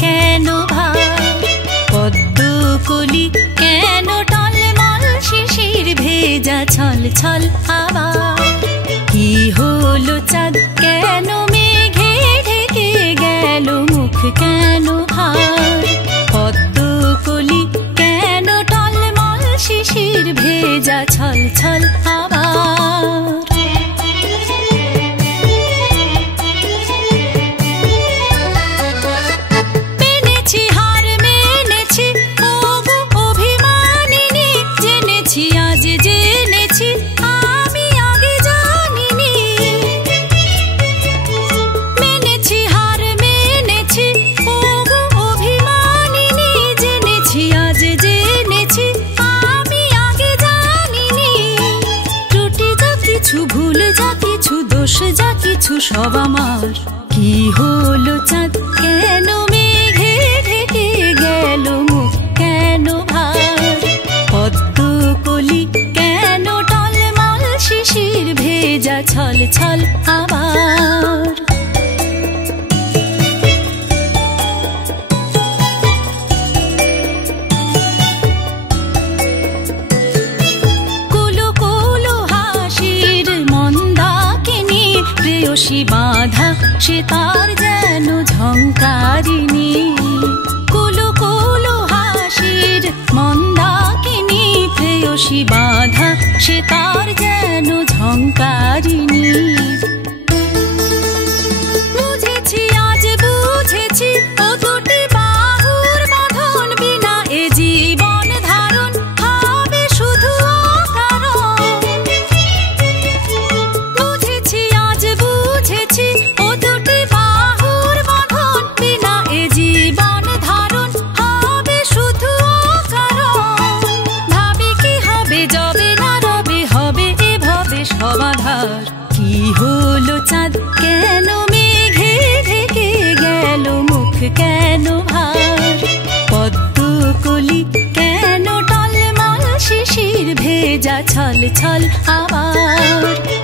কেন ভার পদ্মকলি কেন টলমল শিশির ভেজা ছল ছল আবার কি হলো চাঁদ কেন মেঘে ঢেকে গেল মুখ কেন ভার পদ্মকলি কেন টলমল শিশির ভেজা ছল ছল আবার ভুল যা কিছু দোষ যা কিছু সব আমার কি হলো চাঁদ কেন মেঘে ঢেকে গেল মুখ কেন ভার পদ্মকলি কেন টলমল শিশির ভেজা ছল ছল আবার প্রেয়সী বাঁধা সে তার যেন ঝংকারিণী কুলো কুলো হাসির মন্দাকিনী প্রেয়সী বাঁধা সে তার যেন ঝংকারিণী বুঝেছি আজ বুঝেছি ও দুটি বাহুর বাঁধন বিনা এ জীবন ধারণ হবে শুধু অকারণ বুঝেছি আজ বুঝেছি ও দুটি বাহুর বাঁধন বিনা এ জীবন ধারণ হবে শুধু অকারণ ভাবি কি হবে যবে না রবে হবে এভাবে সমাধার কি হলো চাঁদ কেন মেঘে ঢেকে গেল মুখ কেন ভার পদ্মকলি কেন টলমল শিশির ভেজা ছল ছল আবার